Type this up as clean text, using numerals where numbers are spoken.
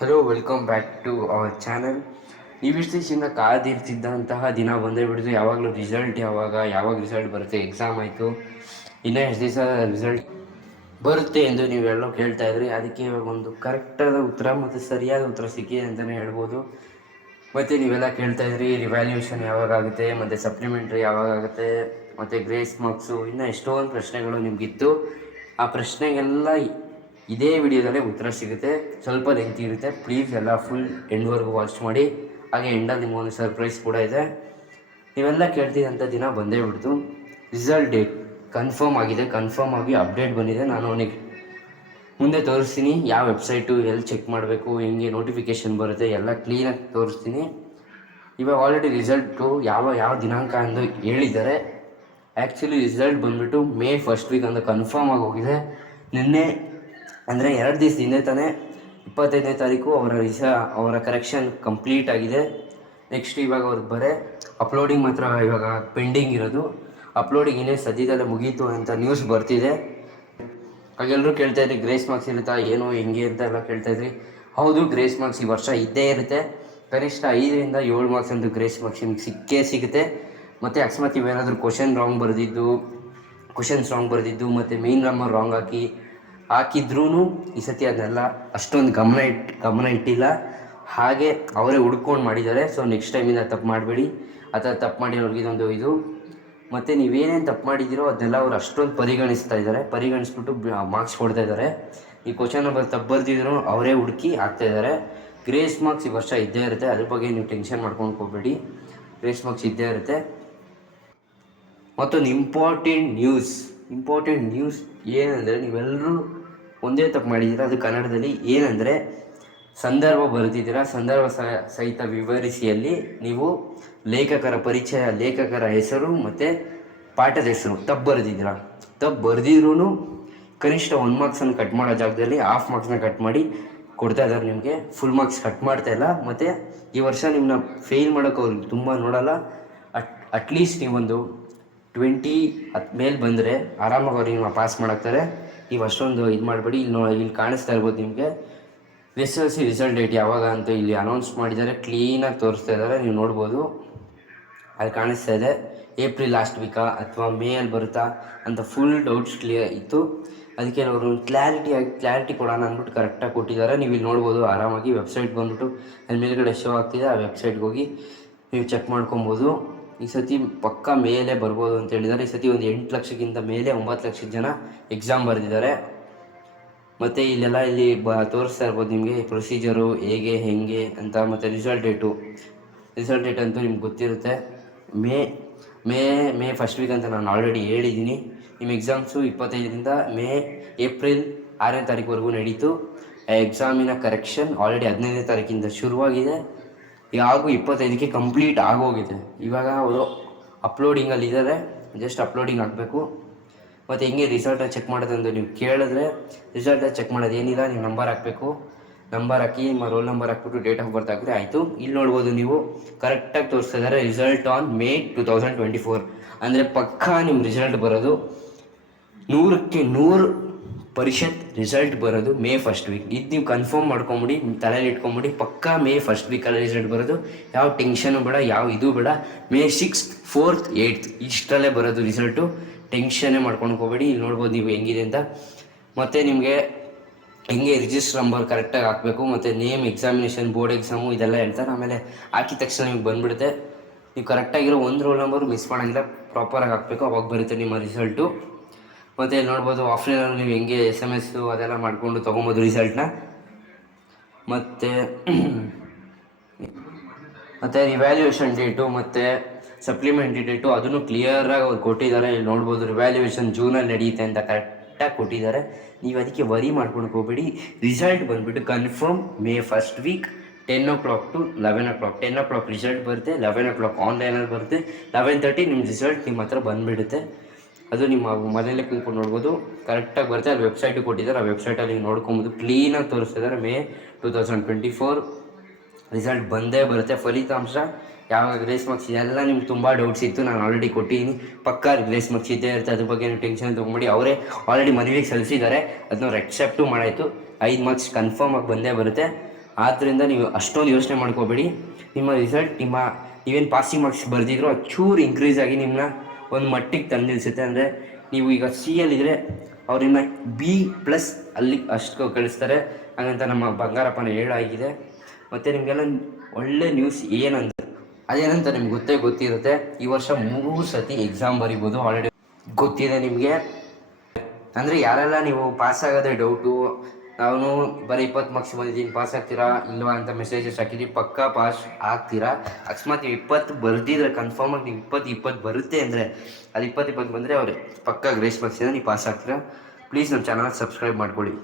Hello, welcome back to our channel. ನೀವಿಷ್ಟು ದಿವಸದಿಂದ ಕಾದಿರ್ತಿದ್ದಂತಹ ದಿನ ಬಂದೇ ಬಿಡ್ತು. ಯಾವಾಗಲೂ ರಿಸಲ್ಟ್ ಯಾವಾಗ ರಿಸಲ್ಟ್ ಬರುತ್ತೆ, ಎಕ್ಸಾಮ್ ಆಯಿತು, ಇನ್ನೂ ಎಷ್ಟು ದಿವಸ ರಿಸಲ್ಟ್ ಬರುತ್ತೆ ಎಂದು ನೀವೆಲ್ಲೋ ಕೇಳ್ತಾ ಇದ್ರಿ. ಅದಕ್ಕೆ ಇವಾಗ ಒಂದು ಕರೆಕ್ಟಾದ ಉತ್ತರ ಮತ್ತು ಸರಿಯಾದ ಉತ್ತರ ಸಿಕ್ಕಿದೆ ಅಂತಲೇ ಹೇಳ್ಬೋದು. ಮತ್ತು ನೀವೆಲ್ಲ ಕೇಳ್ತಾ ಇದ್ರಿ ರಿವ್ಯಾಲ್ಯೂಯೇಷನ್ ಯಾವಾಗ ಆಗುತ್ತೆ, ಮತ್ತು ಸಪ್ಲಿಮೆಂಟ್ರಿ ಯಾವಾಗ ಆಗುತ್ತೆ, ಮತ್ತು ಗ್ರೇಸ್ ಮಾರ್ಕ್ಸು, ಇನ್ನೂ ಎಷ್ಟೊಂದು ಪ್ರಶ್ನೆಗಳು ನಿಮಗಿತ್ತು. ಆ ಪ್ರಶ್ನೆಗೆಲ್ಲ ಇದೇ ವಿಡಿಯೋದಲ್ಲೇ ಉತ್ತರ ಸಿಗುತ್ತೆ. ಸ್ವಲ್ಪ ಲೆಂತಿ ಇರುತ್ತೆ, ಪ್ಲೀಸ್ ಎಲ್ಲ ಫುಲ್ ಎಂಡ್ವರೆಗೂ ವಾಚ್ ಮಾಡಿ. ಹಾಗೆ ಎಂಡಲ್ಲಿ ನಿಮಗೊಂದು ಸರ್ಪ್ರೈಸ್ ಕೂಡ ಇದೆ. ನೀವೆಲ್ಲ ಕೇಳ್ತಿದ್ದಂಥ ದಿನ ಬಂದೇ ಬಿಡ್ತು. ರಿಸಲ್ಟ್ ಡೇಟ್ ಕನ್ಫರ್ಮ್ ಆಗಿದೆ, ಕನ್ಫರ್ಮ್ ಆಗಿ ಅಪ್ಡೇಟ್ ಬಂದಿದೆ. ನಾನು ಅವನಿಗೆ ಮುಂದೆ ತೋರಿಸ್ತೀನಿ ಯಾವ ವೆಬ್ಸೈಟು, ಎಲ್ಲಿ ಚೆಕ್ ಮಾಡಬೇಕು, ಹೆಂಗೆ ನೋಟಿಫಿಕೇಷನ್ ಬರುತ್ತೆ ಎಲ್ಲ ಕ್ಲೀನಾಗಿ ತೋರಿಸ್ತೀನಿ. ಇವಾಗ ಆಲ್ರೆಡಿ ರಿಸಲ್ಟು ಯಾವ ದಿನಾಂಕ ಎಂದು ಹೇಳಿದ್ದಾರೆ. ಆ್ಯಕ್ಚುಲಿ ರಿಸಲ್ಟ್ ಬಂದುಬಿಟ್ಟು ಮೇ ಫಸ್ಟ್ ವೀಕ್ ಅಂತ ಕನ್ಫರ್ಮ್ ಆಗಿ ಹೋಗಿದೆ. ನಿನ್ನೆ ಅಂದರೆ 2 ದಿವಸ ಹಿಂದೆ ತಾನೇ 25ನೇ ತಾರೀಕು ಅವರ ಕರೆಕ್ಷನ್ ಕಂಪ್ಲೀಟ್ ಆಗಿದೆ. ನೆಕ್ಸ್ಟ್ ಇವಾಗ ಅವ್ರಿಗೆ ಅಪ್ಲೋಡಿಂಗ್ ಮಾತ್ರ ಇವಾಗ ಪೆಂಡಿಂಗ್ ಇರೋದು. ಅಪ್ಲೋಡಿಂಗ್ ಇನ್ನೇ ಸದ್ಯದಲ್ಲೇ ಮುಗೀತು ಅಂತ ನ್ಯೂಸ್ ಬರ್ತಿದೆ. ಹಾಗೆಲ್ಲರೂ ಕೇಳ್ತಾಯಿದ್ರಿ ಗ್ರೇಸ್ ಮಾರ್ಕ್ಸ್ ಇರುತ್ತಾ, ಏನು ಹೆಂಗೆ ಅಂತ ಎಲ್ಲ ಕೇಳ್ತಾಯಿದ್ರಿ. ಹೌದು, ಗ್ರೇಸ್ ಮಾರ್ಕ್ಸ್ ಈ ವರ್ಷ ಇದ್ದೇ ಇರುತ್ತೆ. ಕನಿಷ್ಠ 5ರಿಂದ 7 ಮಾರ್ಕ್ಸ್ ಅಂತೂ ಗ್ರೇಸ್ ಮಾರ್ಕ್ಸ್ ನಿಮ್ಗೆ ಸಿಕ್ಕೇ ಸಿಗುತ್ತೆ. ಮತ್ತು ಅಕಸ್ಮಾತ್ ಇವೇನಾದರೂ ಕ್ವಶನ್ಸ್ ರಾಂಗ್ ಬರೆದಿದ್ದು ಮತ್ತು ಮೇನ್ ನಂಬರ್ ರಾಂಗ್ ಹಾಕಿದ್ರೂ ಈ ಸತಿ ಅದನ್ನೆಲ್ಲ ಅಷ್ಟೊಂದು ಗಮನ ಇಟ್ಟಿಲ್ಲ. ಹಾಗೆ ಅವರೇ ಹುಡ್ಕೊಂಡು ಮಾಡಿದ್ದಾರೆ. ಸೊ ನೆಕ್ಸ್ಟ್ ಟೈಮಿಂದ ತಪ್ಪು ಮಾಡಬೇಡಿ. ಆ ಥರ ತಪ್ಪು ಮಾಡಿರೋರಿಗೆ ಇದೊಂದು ಮತ್ತು ನೀವೇನೇನು ತಪ್ಪು ಮಾಡಿದ್ದೀರೋ ಅದನ್ನೆಲ್ಲ ಅವ್ರು ಅಷ್ಟೊಂದು ಪರಿಗಣಿಸ್ಬಿಟ್ಟು ಮಾರ್ಕ್ಸ್ ಕೊಡ್ತಾ ಇದ್ದಾರೆ. ಈ ಕ್ವಶನ್ ನಂಬರ್ ತಪ್ಪು ಬರ್ದಿದ್ರು ಅವರೇ ಹುಡುಕಿ ಹಾಕ್ತಾಯಿದ್ದಾರೆ. ಗ್ರೇಸ್ ಮಾರ್ಕ್ಸ್ ಈ ವರ್ಷ ಇದ್ದೇ ಇರುತ್ತೆ, ಅದ್ರ ಬಗ್ಗೆ ನೀವು ಟೆನ್ಷನ್ ಮಾಡ್ಕೊಂಡು ಹೋಗಬೇಡಿ. ಗ್ರೇಸ್ ಮಾರ್ಕ್ಸ್ ಇದ್ದೇ ಇರುತ್ತೆ. ಮತ್ತೊಂದು ಇಂಪಾರ್ಟೆಂಟ್ ನ್ಯೂಸ್ ಏನಂದರೆ, ನೀವೆಲ್ಲರೂ ಒಂದೇ ತಪ್ಪು ಮಾಡಿದ್ದೀರಾ. ಅದು ಕನ್ನಡದಲ್ಲಿ ಏನಂದರೆ, ಸಂದರ್ಭ ಬರೆದಿದ್ದೀರಾ. ಸಂದರ್ಭ ಸಹಿತ ವಿವರಿಸಿಯಲ್ಲಿ ನೀವು ಲೇಖಕರ ಪರಿಚಯ, ಲೇಖಕರ ಹೆಸರು ಮತ್ತು ಪಾಠದ ಹೆಸರು ತಪ್ಪು ಬರೆದಿದ್ರೂ ಕನಿಷ್ಠ 1 ಮಾರ್ಕ್ಸನ್ನು ಕಟ್ ಮಾಡೋ ಜಾಗದಲ್ಲಿ ಹಾಫ್ ಮಾರ್ಕ್ಸ್ನ ಕಟ್ ಮಾಡಿ ಕೊಡ್ತಾ ಇದ್ದಾರೆ ನಿಮಗೆ. ಫುಲ್ ಮಾರ್ಕ್ಸ್ ಕಟ್ ಮಾಡ್ತಾಯಿಲ್ಲ. ಮತ್ತು ಈ ವರ್ಷ ನಿಮ್ಮನ್ನ ಫೇಲ್ ಮಾಡೋಕ್ಕೆ ಅವ್ರು ತುಂಬ ನೋಡೋಲ್ಲ. ಅಟ್ಲೀಸ್ಟ್ ನೀವೊಂದು 20 ಮೇಲೆ ಬಂದರೆ ಆರಾಮಾಗಿ ಅವ್ರಿಗೆ ನಿಮ್ಮ ಪಾಸ್ ಮಾಡಾಕ್ತಾರೆ. ನೀವು ಅಷ್ಟೊಂದು ಇದು ಮಾಡಬೇಡಿ. ಇಲ್ಲಿ ಕಾಣಿಸ್ತಾ ಇರ್ಬೋದು ನಿಮಗೆ SSLC ರಿಸಲ್ಟ್ ಡೇಟ್ ಯಾವಾಗ ಅಂತ ಇಲ್ಲಿ ಅನೌನ್ಸ್ ಮಾಡಿದ್ದಾರೆ, ಕ್ಲೀನಾಗಿ ತೋರಿಸ್ತಾ ಇದ್ದಾರೆ, ನೀವು ನೋಡ್ಬೋದು. ಅಲ್ಲಿ ಕಾಣಿಸ್ತಾ ಇದೆ. ಏಪ್ರಿಲ್ ಲಾಸ್ಟ್ ವೀಕಾ ಅಥವಾ ಮೇಯಲ್ಲಿ ಬರುತ್ತಾ ಅಂತ ಫುಲ್ ಡೌಟ್ಸ್ ಕ್ಲಿಯರ್ ಇತ್ತು. ಅದಕ್ಕೆ ಅವರು ಕ್ಲಾರಿಟಿ ಕೊಡೋಣ ಅಂದ್ಬಿಟ್ಟು ಕರೆಕ್ಟಾಗಿ ಕೊಟ್ಟಿದ್ದಾರೆ. ನೀವು ಇಲ್ಲಿ ನೋಡ್ಬೋದು ಆರಾಮಾಗಿ. ವೆಬ್ಸೈಟ್ ಬಂದ್ಬಿಟ್ಟು ಅಲ್ಲಿ ಮೇಲ್ಗಡೆ ಶೋ ಆಗ್ತಿದೆ. ಆ ವೆಬ್ಸೈಟ್ಗೆ ಹೋಗಿ ನೀವು ಚೆಕ್ ಮಾಡ್ಕೊಬೋದು. ಈ ಸತಿ ಪಕ್ಕಾ ಮೇಲೆ ಬರ್ಬೋದು ಅಂತ ಹೇಳಿದ್ದಾರೆ. ಈ ಸತಿ ಒಂದು 8 ಲಕ್ಷಕ್ಕಿಂತ ಮೇಲೆ 9 ಲಕ್ಷದ ಜನ ಎಕ್ಸಾಮ್ ಬರೆದಿದ್ದಾರೆ. ಮತ್ತು ಇಲ್ಲಿ ತೋರಿಸ್ತಾ ಇರ್ಬೋದು ನಿಮಗೆ ಪ್ರೊಸೀಜರು ಹೆಂಗೆ ಅಂತ. ಮತ್ತು ರಿಸಲ್ಟ್ ಡೇಟ್ ಅಂತೂ ನಿಮ್ಗೆ ಗೊತ್ತಿರುತ್ತೆ. ಮೇ ಫಸ್ಟ್ ವೀಕ್ ಅಂತ ನಾನು ಆಲ್ರೆಡಿ ಹೇಳಿದ್ದೀನಿ. ನಿಮ್ಮ ಎಕ್ಸಾಮ್ಸು 25ರಿಂದ ಏಪ್ರಿಲ್ 6ನೇ ತಾರೀಕುವರೆಗೂ ನಡೀತು. ಎಕ್ಸಾಮಿನ ಕರೆಕ್ಷನ್ ಆಲ್ರೆಡಿ 15ನೇ ತಾರೀಕಿಂದ ಶುರುವಾಗಿದೆ. ಹಾಗೂ 25ಕ್ಕೆ ಕಂಪ್ಲೀಟ್ ಆಗೋಗಿದೆ. ಇವಾಗ ಅವರು ಅಪ್ಲೋಡಿಂಗಲ್ಲಿದ್ದಾರೆ, ಜಸ್ಟ್ ಅಪ್ಲೋಡಿಂಗ್ ಆಗಬೇಕು. ಮತ್ತು ಹೆಂಗೆ ರಿಸಲ್ಟನ್ನು ಚೆಕ್ ಮಾಡೋದಂದು ನೀವು ಕೇಳಿದ್ರೆ, ರಿಸಲ್ಟನ್ನು ಚೆಕ್ ಮಾಡೋದು ಏನಿಲ್ಲ, ನೀವು ನಂಬರ್ ಹಾಕಬೇಕು. ನಂಬರ್ ಹಾಕಿ ನಿಮ್ಮ ರೋಲ್ ನಂಬರ್ ಹಾಕ್ಬಿಟ್ಟು ಡೇಟ್ ಆಫ್ ಬರ್ತ್ ಹಾಕಿದ್ರೆ ಆಯಿತು. ಇಲ್ಲಿ ನೋಡ್ಬೋದು ನೀವು ಕರೆಕ್ಟಾಗಿ ತೋರಿಸ್ತಾ ಇದ್ದಾರೆ ರಿಸಲ್ಟ್ ಆನ್ ಮೇ 2024. ಅಂದರೆ ಪಕ್ಕಾ ನಿಮ್ಮ ರಿಸಲ್ಟ್ ಬರೋದು 100ಕ್ಕೆ 100% ರಿಸಲ್ಟ್ ಬರೋದು ಮೇ ಫಸ್ಟ್ ವೀಕ್. ಇದು ನೀವು ಕನ್ಫರ್ಮ್ ಮಾಡ್ಕೊಂಬಿಡಿ, ನಿಮ್ಮ ತಲೆಯಲ್ಲಿ ಇಟ್ಕೊಂಬಿಡಿ. ಪಕ್ಕಾ ಮೇ ಫಸ್ಟ್ ವೀಕಲ್ಲಿ ರಿಸಲ್ಟ್ ಬರೋದು. ಯಾವ ಟೆನ್ಷನು ಬೇಡ, ಯಾವ ಇದು ಬೇಡ. ಮೇ 6th, 4th, 8th ಇಷ್ಟರಲ್ಲೇ ಬರೋದು ರಿಸಲ್ಟು. ಟೆನ್ಷನ್ನೇ ಮಾಡ್ಕೊಂಡು ಹೋಗಬೇಡಿ. ಇಲ್ಲಿ ನೋಡ್ಬೋದು ನೀವು ಹೆಂಗಿದೆ ಅಂತ. ಮತ್ತು ನಿಮಗೆ ಹೆಂಗೆ ರಿಜಿಸ್ಟರ್ ನಂಬರ್ ಕರೆಕ್ಟಾಗಿ ಹಾಕಬೇಕು, ಮತ್ತು ನೇಮ್, ಎಕ್ಸಾಮಿನೇಷನ್, ಬೋರ್ಡ್ ಎಕ್ಸಾಮು ಇದೆಲ್ಲ ಹೇಳ್ತಾರೆ. ಆಮೇಲೆ ಹಾಕಿದ ತಕ್ಷಣ ನಿಮ್ಗೆ ಬಂದುಬಿಡುತ್ತೆ. ನೀವು ಕರೆಕ್ಟಾಗಿರೋ ಒಂದು ರೋಲ್ ನಂಬರು ಮಿಸ್ ಮಾಡೋಂಗಿಲ್ಲ, ಪ್ರಾಪರಾಗಿ ಹಾಕಬೇಕು, ಅವಾಗ ಬರುತ್ತೆ ನಿಮ್ಮ ರಿಸಲ್ಟು. ಮತ್ತು ಇಲ್ಲಿ ನೋಡ್ಬೋದು ಆಫ್ಲೈನಲ್ಲಿ ನೀವು ಹೆಂಗೆ SMS ಅದೆಲ್ಲ ಮಾಡಿಕೊಂಡು ತೊಗೊಬೋದು ರಿಸಲ್ಟ್ನ. ಮತ್ತು ರಿವ್ಯಾಲ್ಯೂಯೇಷನ್ ಡೇಟು ಮತ್ತು ಸಪ್ಲಿಮೆಂಟ್ರಿ ಡೇಟು ಅದನ್ನು ಕ್ಲಿಯರಾಗಿ ಅವ್ರು ಕೊಟ್ಟಿದ್ದಾರೆ. ಇಲ್ಲಿ ನೋಡ್ಬೋದು ರಿವ್ಯಾಲ್ಯೂಯೇಷನ್ ಜೂನಲ್ಲಿ ನಡೆಯುತ್ತೆ ಅಂತ ಕರೆಕ್ಟಾಗಿ ಕೊಟ್ಟಿದ್ದಾರೆ. ನೀವು ಅದಕ್ಕೆ ವರಿ ಮಾಡ್ಕೊಂಡು ಹೋಗಬೇಡಿ. ರಿಸಲ್ಟ್ ಬಂದುಬಿಟ್ಟು confirm May first week 10 o'clock to 11 o'clock. 10 o'clock result ಬರುತ್ತೆ, 11 o'clock ಆನ್ಲೈನಲ್ಲಿ ಬರುತ್ತೆ, 11:30 ನಿಮ್ಮ ರಿಸಲ್ಟ್ ನಿಮ್ಮ ಹತ್ರ ಬಂದುಬಿಡುತ್ತೆ. ಅದು ನಿಮ್ಮ ಮನೇಲೆ ಕೂತ್ಕೊಂಡು ನೋಡ್ಬೋದು, ಕರೆಕ್ಟಾಗಿ ಬರುತ್ತೆ. ಅಲ್ಲಿ ವೆಬ್ಸೈಟು ಕೊಟ್ಟಿದ್ದಾರೆ, ಆ ವೆಬ್ಸೈಟಲ್ಲಿ ನೋಡ್ಕೊಬೋದು. ಕ್ಲೀನಾಗಿ ತೋರಿಸ್ತಿದ್ದಾರೆ ಮೇ 2024 ರಿಸಲ್ಟ್ ಬಂದೇ ಬರುತ್ತೆ. ಫಲಿತಾಂಶ ಯಾವಾಗ ಗ್ರೇಸ್ ಮಾರ್ಕ್ಸ್ ಇದೆಲ್ಲ ನಿಮ್ಗೆ ತುಂಬ ಡೌಟ್ಸ್ ಇತ್ತು, ನಾನು ಆಲ್ರೆಡಿ ಕೊಟ್ಟಿದ್ದೀನಿ. ಪಕ್ಕಾ ಗ್ರೇಸ್ ಮಾರ್ಕ್ಸ್ ಇದ್ದೇ ಇರುತ್ತೆ, ಅದ್ರ ಬಗ್ಗೆ ನೀವು ಟೆನ್ಷನ್ ತೊಗೊಂಬಿಡಿ. ಅವರೇ ಆಲ್ರೆಡಿ ಮನವಿಗೆ ಸಲ್ಲಿಸಿದ್ದಾರೆ, ಅದನ್ನ ಅವ್ರು ಎಕ್ಸೆಪ್ಟು ಮಾಡಾಯಿತು. 5 ಮಾರ್ಕ್ಸ್ ಕನ್ಫರ್ಮ್ ಆಗಿ ಬಂದೇ ಬರುತ್ತೆ. ಆದ್ದರಿಂದ ನೀವು ಅಷ್ಟೊಂದು ಯೋಚನೆ ಮಾಡ್ಕೋಬೇಡಿ. ನಿಮ್ಮ ರಿಸಲ್ಟ್ ನೀವೇನು ಪಾಸಿಂಗ್ ಮಾರ್ಕ್ಸ್ ಬರೆದಿದ್ರು ಅದು ಚೂರು ಇಂಕ್ರೀಸ್ ಆಗಿ ನಿಮ್ಮನ್ನ ಒಂದು ಮಟ್ಟಿಗೆ ತಂದು ನಿಲ್ಲಿಸುತ್ತೆ. ಅಂದರೆ ನೀವು ಈಗ C ಯಲ್ಲಿದ್ದರೆ ಅವ್ರು ನಿಮ್ಮ B+ ಅಲ್ಲಿ ಅಷ್ಟು ಕಳಿಸ್ತಾರೆ. ಹಾಗಂತ ನಮ್ಮ ಬಂಗಾರಪ್ಪನ ಹೇಳಾಗಿದೆ. ಮತ್ತು ನಿಮಗೆಲ್ಲ ಒಳ್ಳೆ ನ್ಯೂಸ್ ಏನಂದ್ರೆ ಅದೇನಂತ ನಿಮ್ಗೆ ಗೊತ್ತಿರುತ್ತೆ. ಈ ವರ್ಷ 3 ಸತಿ ಎಕ್ಸಾಮ್ ಬರಿಬೋದು ಆಲ್ರೆಡಿ ಗೊತ್ತಿದೆ ನಿಮಗೆ. ಅಂದರೆ ಯಾರೆಲ್ಲ ನೀವು ಪಾಸ್ ಆಗೋದೇ ಡೌಟು, ನಾನು ಬರೀ 20 ಮಾರ್ಕ್ಸ್ ಬಂದಿದ್ದೀನಿ ಪಾಸ್ ಆಗ್ತೀರಾ ಇಲ್ವಾ ಅಂತ ಮೆಸೇಜಸ್ ಹಾಕಿದ್ದೀವಿ. ಪಕ್ಕಾ ಪಾಸ್ ಆಗ್ತೀರಾ. ಅಕಸ್ಮಾತ್ ನೀವು 20 ಬರ್ದಿದ್ರೆ ಕನ್ಫರ್ಮಾಗಿ ನೀವು 20 ಬರುತ್ತೆ ಅಂದರೆ ಅದು 20 ಬಂದರೆ ಅವ್ರು ಪಕ್ಕಾ ಗ್ರೇಸ್ ಮಾರ್ಕ್ಸಿಂದ ನೀವು ಪಾಸ್ ಆಗ್ತೀರಾ. ಪ್ಲೀಸ್ ನಮ್ಮ ಚಾನಲ್ ಸಬ್ಸ್ಕ್ರೈಬ್ ಮಾಡ್ಕೊಳ್ಳಿ.